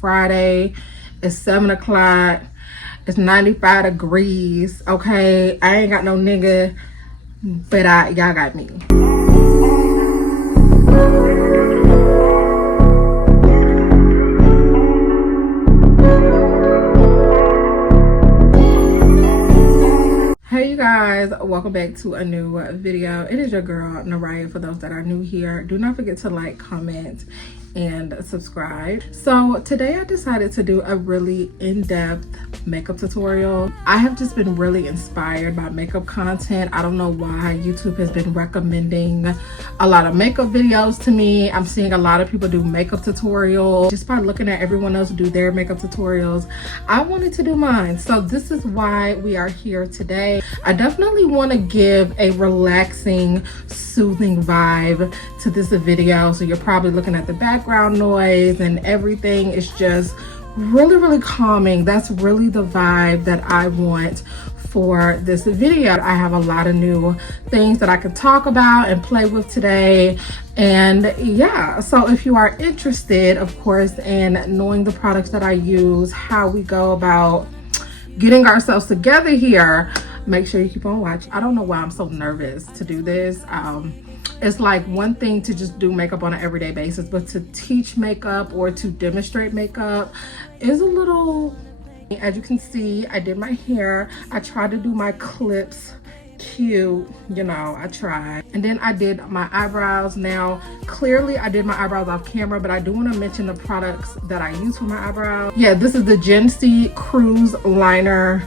Friday. It's 7 o'clock. It's 95 degrees. Okay, I ain't got no nigga, but y'all got me. Hey you guys, welcome back to a new video. It is your girl Neriah. For those that are new here, do not forget to like, comment, and subscribe. So today I decided to do a really in-depth makeup tutorial. I have just been really inspired by makeup content. I don't know why YouTube has been recommending a lot of makeup videos to me. I'm seeing a lot of people do makeup tutorials. Just by looking at everyone else do their makeup tutorials, I wanted to do mine. So this is why we are here today. I definitely want to give a relaxing, soothing vibe to this video. So you're probably looking at the background noise and everything is just really calming. That's really the vibe that I want for this video. I have a lot of new things that I can talk about and play with today. And yeah, so if you are interested, of course, in knowing the products that I use, how we go about getting ourselves together here, make sure you keep on watching. I don't know why I'm so nervous to do this. It's like one thing to just do makeup on an everyday basis, but to teach makeup or to demonstrate makeup is a little, as you can see, I did my hair. I tried to do my clips cute, you know, I tried. And then I did my eyebrows. Now, clearly I did my eyebrows off camera, but I do want to mention the products that I use for my eyebrows. Yeah, this is the Gen C Cruise Liner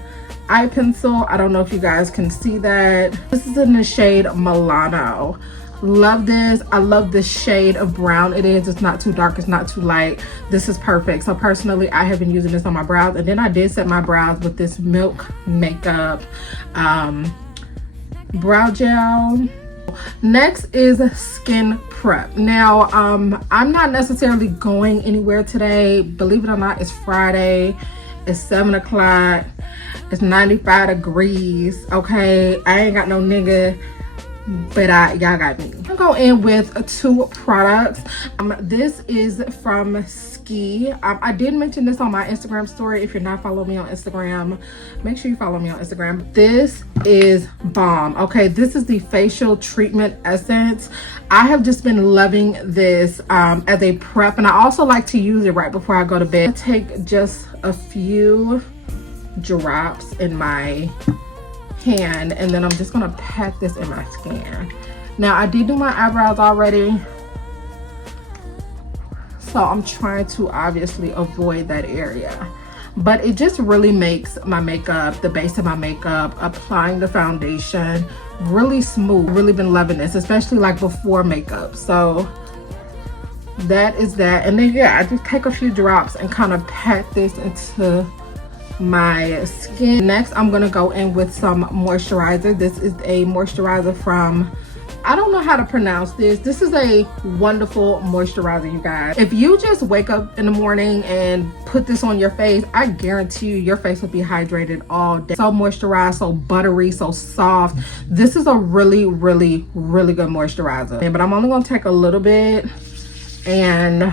eye pencil. I don't know if you guys can see that. This is in the shade Milano. Love this. I love the shade of brown it is. It's not too dark, it's not too light. This is perfect. So personally, I have been using this on my brows, and then I did set my brows with this Milk Makeup brow gel. Next is skin prep. Now I'm not necessarily going anywhere today. Believe it or not, it's Friday. It's 7 o'clock. It's 95 degrees. Okay, I ain't got no nigga, but y'all got me. I'm going in with two products. This is from Ski. I did mention this on my Instagram story. If you're not following me on Instagram, make sure you follow me on Instagram. This is bomb. Okay, this is the facial treatment essence. I have just been loving this as a prep, and I also like to use it right before I go to bed. I take just a few drops in my hand, and then I'm just gonna pat this in my skin. Now I did do my eyebrows already, so I'm trying to obviously avoid that area, but it just really makes my makeup, the base of my makeup, applying the foundation, really smooth. Really been loving this, especially like before makeup. So that is that. And then yeah, I just take a few drops and kind of pat this into my skin. Next, I'm gonna go in with some moisturizer. This is a moisturizer from, I don't know how to pronounce this. This is a wonderful moisturizer, you guys. If you just wake up in the morning and put this on your face, I guarantee you your face will be hydrated all day. So moisturized, so buttery, so soft. This is a really good moisturizer. But I'm only gonna take a little bit, and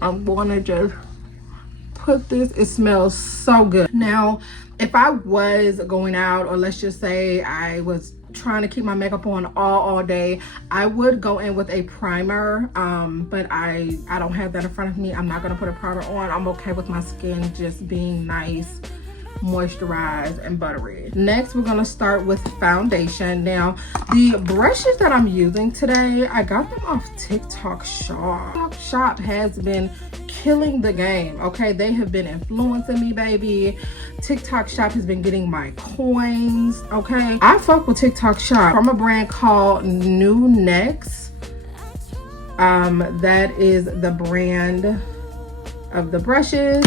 I'm gonna just put this. It smells so good. Now, if I was going out, or let's just say I was trying to keep my makeup on all day, I would go in with a primer, but I don't have that in front of me. I'm not gonna put a primer on. I'm okay with my skin just being nice, moisturized, and buttery. Next, we're gonna start with foundation. Now, the brushes that I'm using today, I got them off TikTok Shop. TikTok Shop has been killing the game. Okay, they have been influencing me, baby. TikTok Shop has been getting my coins. Okay, I fuck with TikTok Shop from a brand called New Next. That is the brand of the brushes.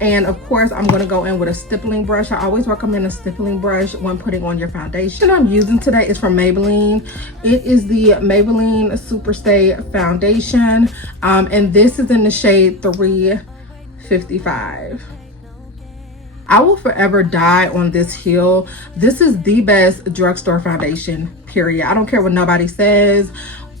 And of course, I'm going to go in with a stippling brush. I always recommend a stippling brush when putting on your foundation. What I'm using today is from Maybelline. It is the Maybelline Superstay Foundation. And this is in the shade 355. I will forever die on this hill. This is the best drugstore foundation, period. I don't care what nobody says.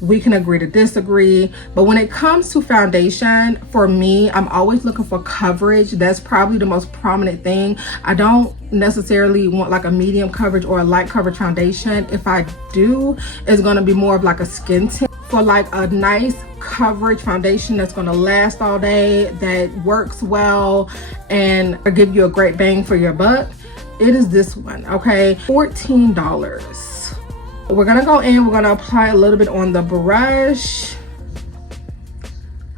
we can agree to disagree. But when it comes to foundation, for me, I'm always looking for coverage. That's probably the most prominent thing. I don't necessarily want like a medium coverage or a light coverage foundation. If I do, it's going to be more of like a skin tint. For like a nice coverage foundation that's going to last all day, that works well and give you a great bang for your buck, it is this one. Okay, $14. We're gonna go in, we're gonna apply a little bit on the brush.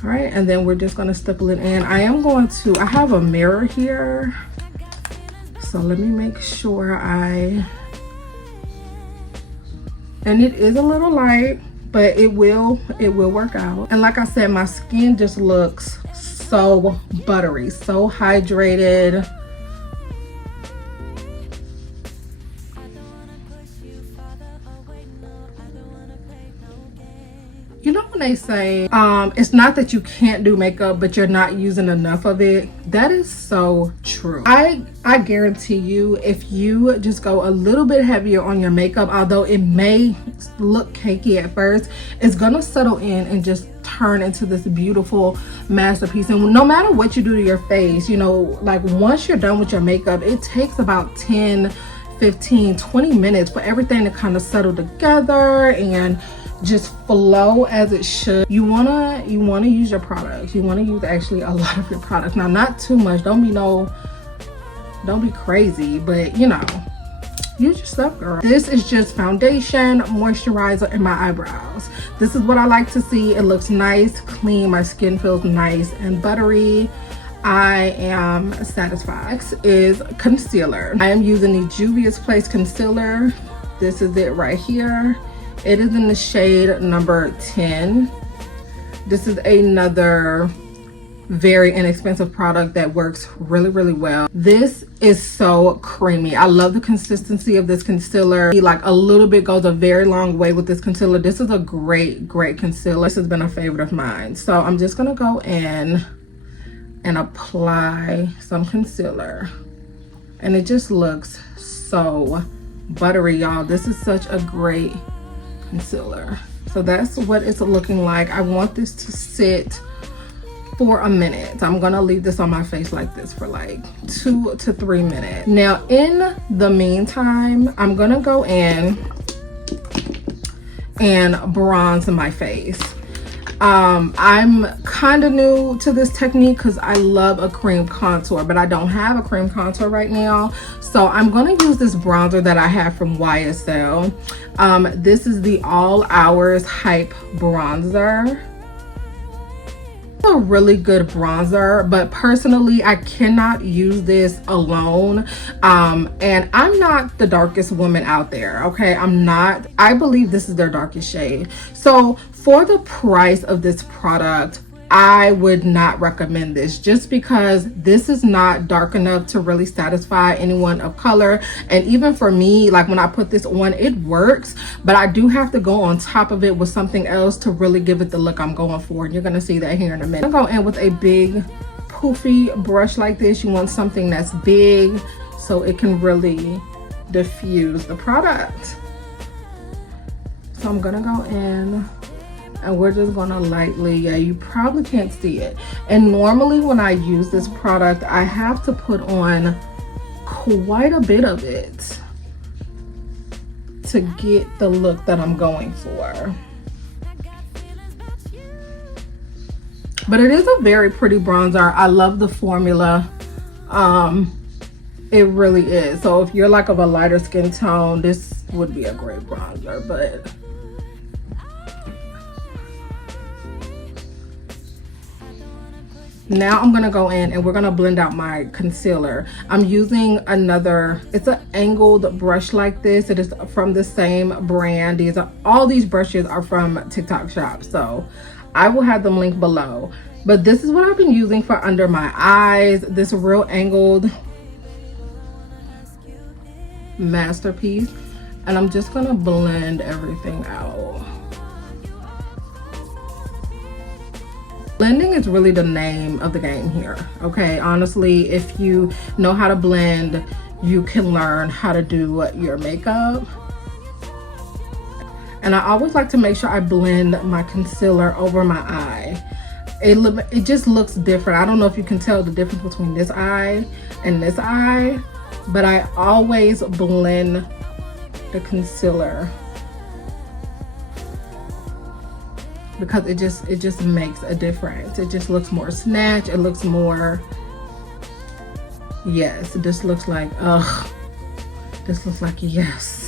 All right, and then we're just gonna stipple it in. I have a mirror here, so let me make sure and it is a little light, but it will work out. And like I said, my skin just looks so buttery, so hydrated. You know when they say it's not that you can't do makeup, but you're not using enough of it? That is so true. I guarantee you, if you just go a little bit heavier on your makeup, although it may look cakey at first, it's gonna settle in and just turn into this beautiful masterpiece. And no matter what you do to your face, you know, like once you're done with your makeup, it takes about 10, 15, 20 minutes for everything to kind of settle together and just flow as it should. You wanna use your products. You wanna use actually a lot of your products. Now, not too much. Don't be crazy, but you know, use your stuff, girl. This is just foundation, moisturizer, and my eyebrows. This is what I like to see. It looks nice, clean. My skin feels nice and buttery. I am satisfied. Next is concealer. I am using the Juvia's Place concealer. This is it right here. It is in the shade number 10. This is another very inexpensive product that works really, really well. This is so creamy. I love the consistency of this concealer. Like a little bit goes a very long way with this concealer. This is a great concealer. This has been a favorite of mine. So I'm just gonna go in and apply some concealer. And it just looks so buttery, y'all. This is such a great concealer. So that's what it's looking like. I want this to sit for a minute. I'm gonna leave this on my face like this for like 2 to 3 minutes. Now in the meantime, I'm gonna go in and bronze my face. I'm kind of new to this technique because I love a cream contour, but I don't have a cream contour right now. So I'm going to use this bronzer that I have from YSL. This is the All Hours Hype bronzer. A really good bronzer, but personally I cannot use this alone. And I'm not the darkest woman out there, okay? I'm not. I believe this is their darkest shade. So for the price of this product, I would not recommend this, just because this is not dark enough to really satisfy anyone of color. And even for me, like when I put this on, it works, but I do have to go on top of it with something else to really give it the look I'm going for. And you're gonna see that here in a minute. I'm gonna go in with a big poofy brush like this. You want something that's big so it can really diffuse the product. So I'm gonna go in and we're just gonna lightly, yeah, you probably can't see it. And normally when I use this product, I have to put on quite a bit of it to get the look that I'm going for. But it is a very pretty bronzer. I love the formula. It really is. So if you're like of a lighter skin tone, this would be a great bronzer. But now I'm gonna go in and we're gonna blend out my concealer. I'm using it's an angled brush like this. It is from the same brand. All these brushes are from TikTok shop, so I will have them linked below. But this is what I've been using for under my eyes. This real angled masterpiece. And I'm just gonna blend everything out. Blending is really the name of the game here, okay? Honestly, if you know how to blend, you can learn how to do your makeup. And I always like to make sure I blend my concealer over my eye. It just looks different. I don't know if you can tell the difference between this eye and this eye, but I always blend the concealer because it just makes a difference. It just looks more snatched. It looks more, yes, this looks like, ugh, this looks like, yes.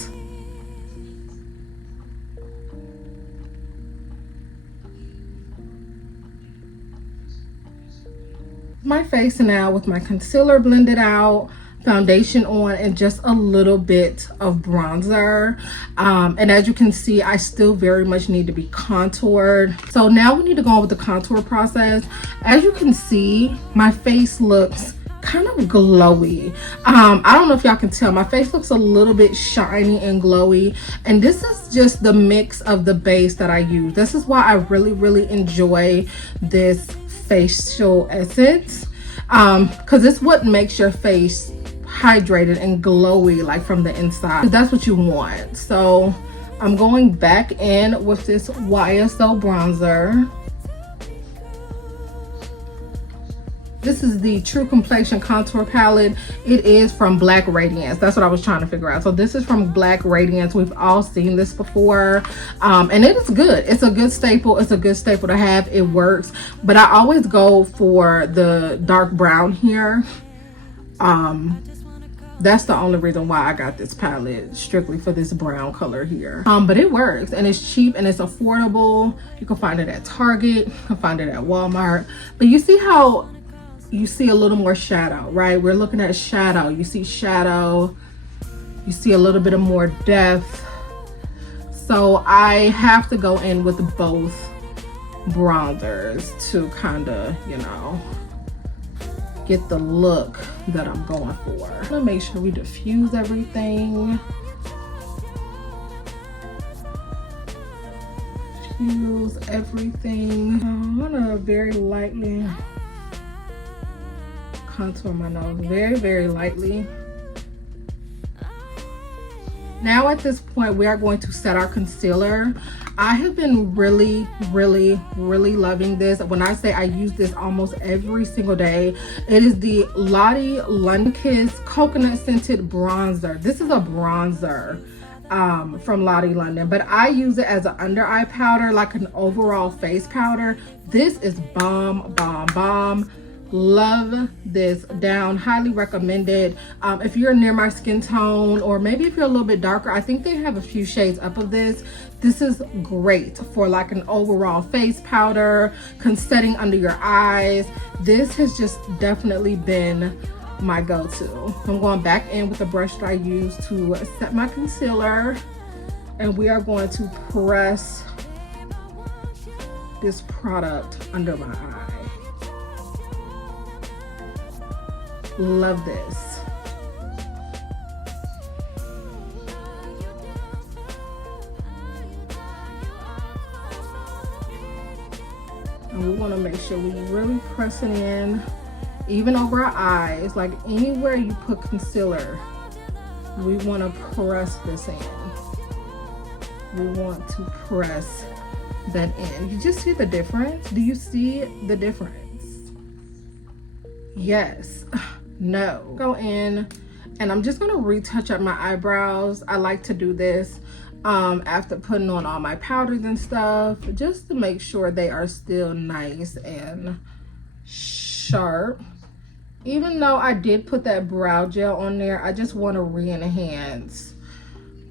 My face now with my concealer blended out, foundation on, and just a little bit of bronzer. And as you can see, I still very much need to be contoured. So now we need to go on with the contour process. As you can see, my face looks kind of glowy. I don't know if y'all can tell, my face looks a little bit shiny and glowy, and this is just the mix of the base that I use. This is why I really enjoy this facial essence, because it's what makes your face hydrated and glowy, like from the inside. That's what you want. So I'm going back in with this YSL bronzer. This is the True Complexion Contour Palette. It is from Black Radiance. That's what I was trying to figure out. So this is from Black Radiance. We've all seen this before. And it is good. It's a good staple. It's a good staple to have. It works. But I always go for the dark brown here. That's the only reason why I got this palette, strictly for this brown color here. But it works, and it's cheap and it's affordable. You can find it at Target. You can find it at Walmart. But you see how you see a little more shadow, right? We're looking at shadow. You see shadow, you see a little bit of more depth. So I have to go in with both bronzers to kind of, you know, get the look that I'm going for. I'm gonna make sure we diffuse everything. Diffuse everything. I'm gonna very lightly contour my nose, very lightly. Now at this point, we are going to set our concealer. I have been really loving this. When I say I use this almost every single day, it is the Lottie London Kiss Coconut Scented Bronzer. This is a bronzer from Lottie London, but I use it as an under eye powder, like an overall face powder. This is bomb. Love this down, highly recommended. If you're near my skin tone, or maybe if you're a little bit darker, I think they have a few shades up of this. This is great for like an overall face powder, setting under your eyes. This has just definitely been my go-to. I'm going back in with the brush that I use to set my concealer, and we are going to press this product under my eye. Love this. And we want to make sure we really press it in, even over our eyes, like anywhere you put concealer, we want to press this in. We want to press that in. You just see the difference? Do you see the difference? Yes. No. Go in, and I'm just gonna retouch up my eyebrows. I like to do this after putting on all my powders and stuff, just to make sure they are still nice and sharp. Even though I did put that brow gel on there, I just want to re-enhance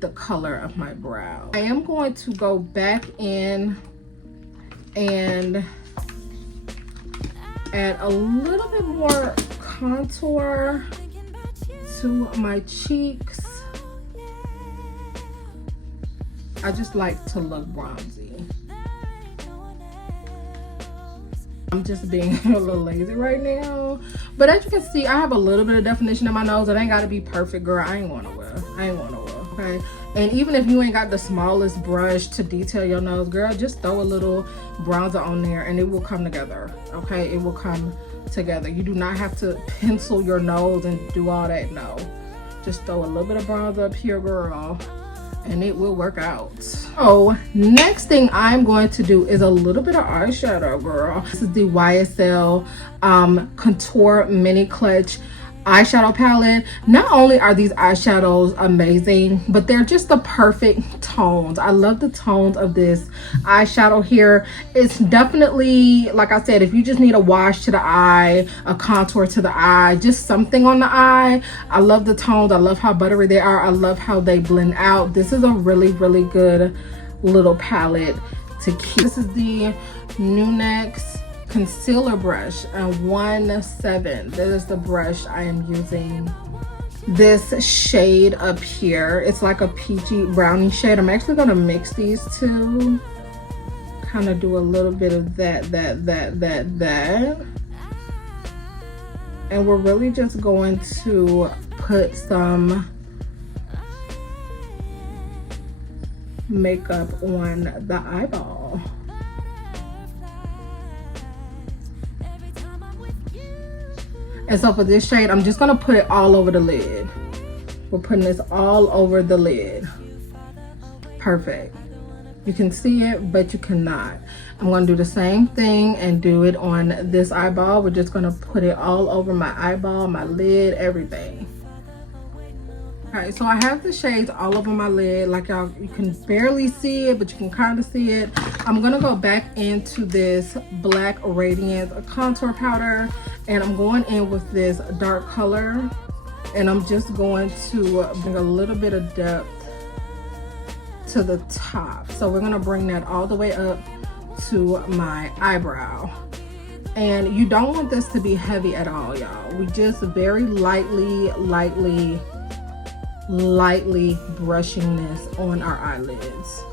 the color of my brow. I am going to go back in and add a little bit more contour to my cheeks. I just like to look bronzy. I'm just being a little lazy right now, but as you can see, I have a little bit of definition in my nose. It ain't got to be perfect, girl. I ain't want to wear. Okay? And even if you ain't got the smallest brush to detail your nose, girl, just throw a little bronzer on there and it will come together. Okay, it will come together. You do not have to pencil your nose and do all that. No, just throw a little bit of bronzer up here, girl, and it will work out. So next thing I'm going to do is a little bit of eyeshadow, girl. This is the YSL Contour Mini Clutch eyeshadow palette. Not only are these eyeshadows amazing, but they're just the perfect tones. I love the tones of this eyeshadow here. It's definitely, like I said, if you just need a wash to the eye, a contour to the eye, just something on the eye. I love the tones. I love how buttery they are. I love how they blend out. This is a really, really good little palette to keep. This is the Nunex concealer brush, 1-7. That is the brush I am using. This shade up here, it's like a peachy brownie shade. I'm actually gonna mix these two, kind of do a little bit of that, and we're really just going to put some makeup on the eyeball. And so for this shade, I'm just gonna put it all over the lid. We're putting this all over the lid. Perfect. You can see it, but you cannot. I'm gonna do the same thing and do it on this eyeball. We're just gonna put it all over my eyeball, my lid, everything. All right, so I have the shades all over my lid. Like y'all, you can barely see it, but you can kind of see it. I'm gonna go back into this Black Radiance contour powder, and I'm going in with this dark color, and I'm just going to bring a little bit of depth to the top. So we're gonna bring that all the way up to my eyebrow. And you don't want this to be heavy at all, y'all. We just very lightly brushing this on our eyelids.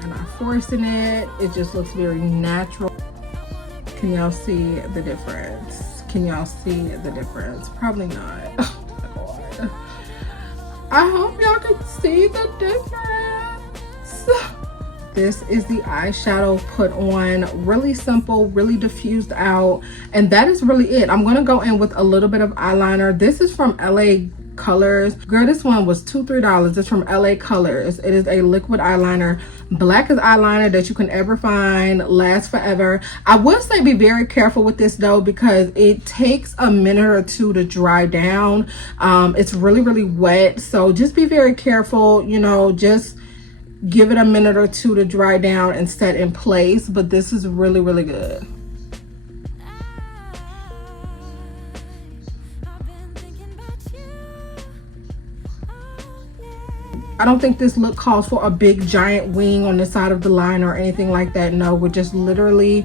We're not forcing it. It just looks very natural. Can y'all see the difference? Can y'all see the difference? Probably not. Oh my God. I hope y'all can see the difference. This is the eyeshadow put on. Really simple, really diffused out. And that is really it. I'm gonna go in with a little bit of eyeliner. This is from LA Colors. Girl, this one was $2-3. It's from LA Colors. It is a liquid eyeliner, blackest eyeliner that you can ever find, lasts forever. I would say be very careful with this though, because it takes a minute or two to dry down. It's really wet, so just be very careful. You know, just give it a minute or two to dry down and set in place. But this is really good. I don't think this look calls for a big giant wing on the side of the line or anything like that. No, we're just literally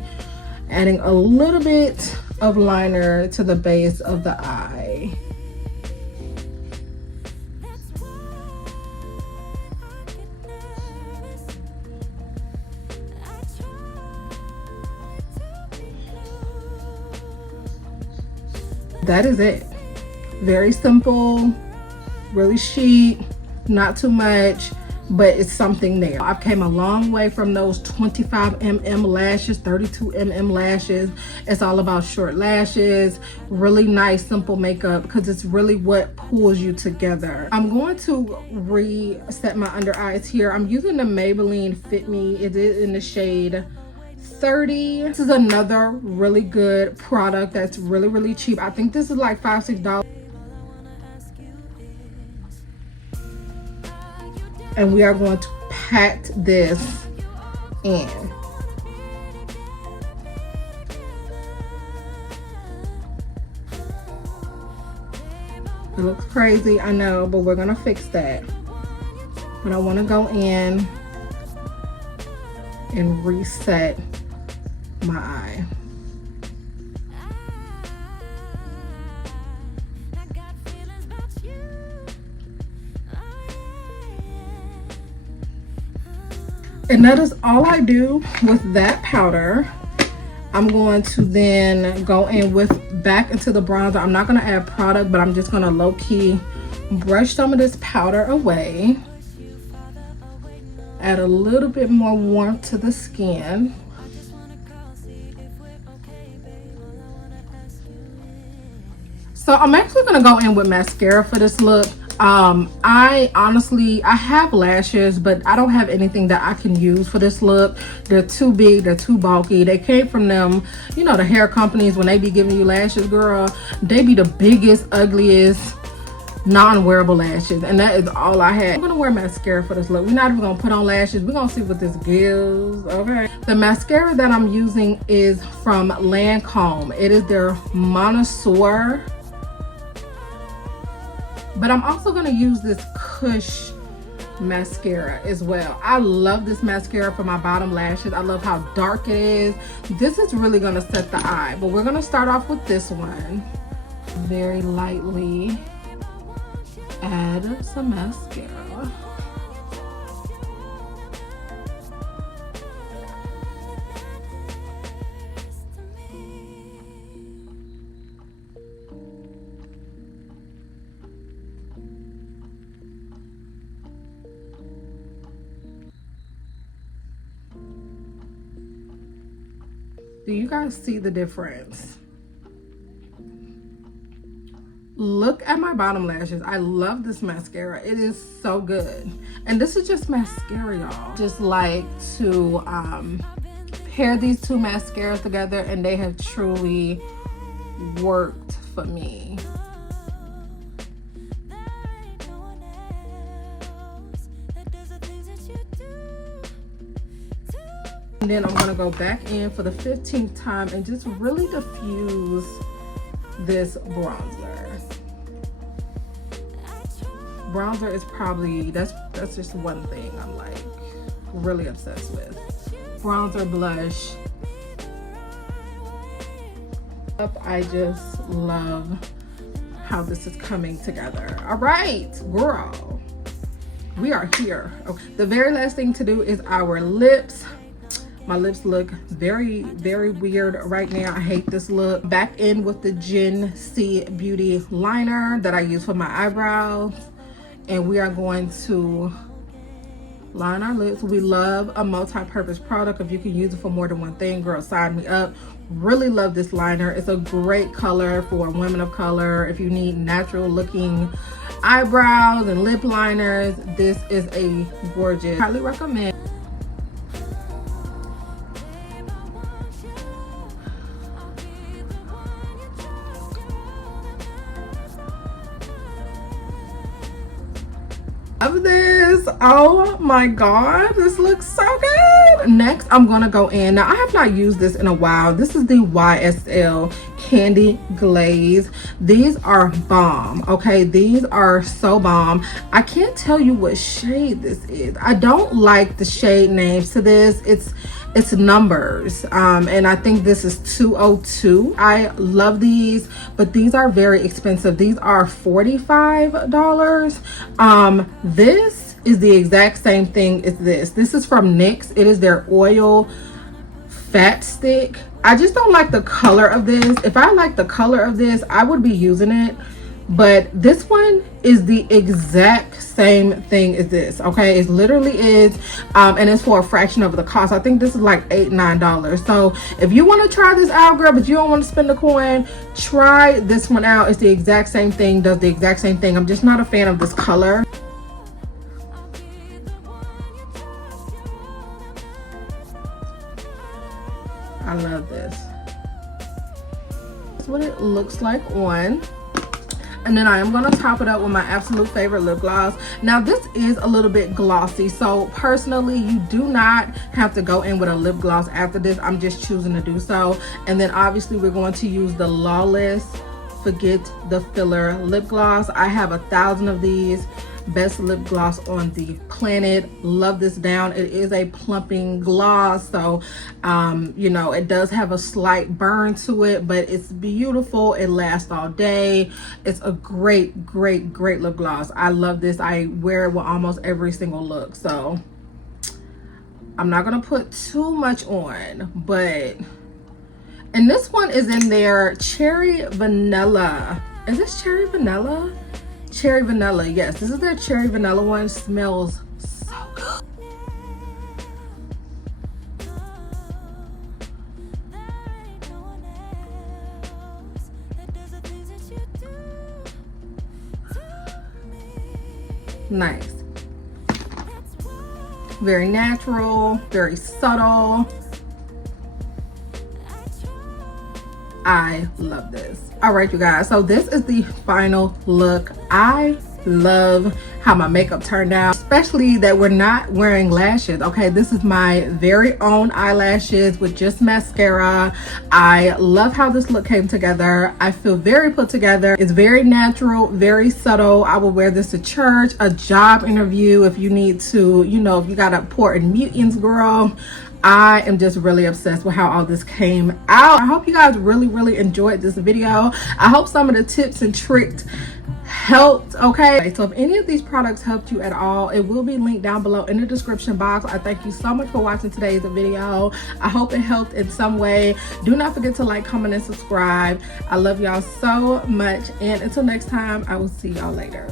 adding a little bit of liner to the base of the eye. That is it. Very simple, really chic. Not too much, but it's something there. I've came a long way from those 25mm lashes, 32mm lashes. It's all about short lashes, really nice, simple makeup, because it's really what pulls you together. I'm going to reset my under eyes here. I'm using the Maybelline Fit Me. It is in the shade 30. This is another really good product that's really cheap. I think this is like $5-6. And we are going to pat this in. It looks crazy, I know, but we're gonna fix that. But I wanna go in and reset my eye. And that is all I do with that powder. I'm going to then go in with back into the bronzer. I'm not going to add product, but I'm just going to low-key brush some of this powder away. Add a little bit more warmth to the skin. So I'm actually going to go in with mascara for this look. I have lashes, but I don't have anything that I can use for this look. They're too big, they're too bulky. They came from them, you know, the hair companies. When they be giving you lashes, girl, they be the biggest, ugliest, non-wearable lashes, and that is all I had. I'm gonna wear mascara for this look. We're not even gonna put on lashes. We're gonna see what this gives. Okay, the mascara that I'm using is from Lancome. It is their Monosaur, but I'm also gonna use this Kush mascara as well. I love this mascara for my bottom lashes. I love how dark it is. This is really gonna set the eye, but we're gonna start off with this one. Very lightly add some mascara. Do you guys see the difference? Look at my bottom lashes. I love this mascara. It is so good. And this is just mascara, y'all. Just like to pair these two mascaras together, and they have truly worked for me. And then I'm gonna go back in for the 15th time and just really diffuse this bronzer. Bronzer is probably, that's just one thing I'm like really obsessed with. Bronzer, blush. I just love how this is coming together. All right, girl, we are here. Okay. The very last thing to do is our lips. My lips look very, very weird right now. I hate this look. Back in with the Gen C Beauty liner that I use for my eyebrows. And we are going to line our lips. We love a multi-purpose product. If you can use it for more than one thing, girl, sign me up. Really love this liner. It's a great color for women of color. If you need natural looking eyebrows and lip liners, this is a gorgeous, highly recommend. Love this. Oh my god, this looks so good. Next, I'm gonna go in. Now, I have not used this in a while. This is the YSL Candy Glaze. These are bomb. Okay, these are so bomb. I can't tell you what shade this is. I don't like the shade names to this. It's numbers, and I think this is 202. I love these, but these are very expensive. These are $45. This is the exact same thing as this. This is from NYX. It is their oil fat stick. I just don't like the color of this. If I like the color of this, I would be using it. But this one is the exact same thing as this. Okay, it literally is, and it's for a fraction of the cost. I think this is like $8-9. So if you want to try this out, girl, but you don't want to spend a coin, try this one out. It's the exact same thing, does the exact same thing. I'm just not a fan of this color. I love this. That's what it looks like on. And then I am going to top it up with my absolute favorite lip gloss. Now, this is a little bit glossy. So, personally, you do not have to go in with a lip gloss after this. I'm just choosing to do so. And then, obviously, we're going to use the Lawless Forget the Filler lip gloss. I have 1,000 of these. Best lip gloss on the planet. Love this down. It is a plumping gloss, so you know, it does have a slight burn to it, but it's beautiful. It lasts all day. It's a great lip gloss. I love this. I wear it with almost every single look, so I'm not gonna put too much on, but and this one is in there cherry vanilla. Is this cherry vanilla? Cherry vanilla, yes, this is their cherry vanilla one. Smells so good. nice. Very natural, very subtle. I love this. All right, you guys, so this is the final look. I love how my makeup turned out, especially that we're not wearing lashes. Okay, this is my very own eyelashes with just mascara. I love how this look came together. I feel very put together. It's very natural, very subtle. I will wear this to church, a job interview, if you need to, you know, if you got important meetings, girl. I am just really obsessed with how all this came out. I hope you guys really enjoyed this video. I hope some of the tips and tricks helped. Okay, so if any of these products helped you at all, it will be linked down below in the description box. I thank you so much for watching today's video. I hope it helped in some way. Do not forget to like, comment, and subscribe. I love y'all so much, and until next time, I will see y'all later.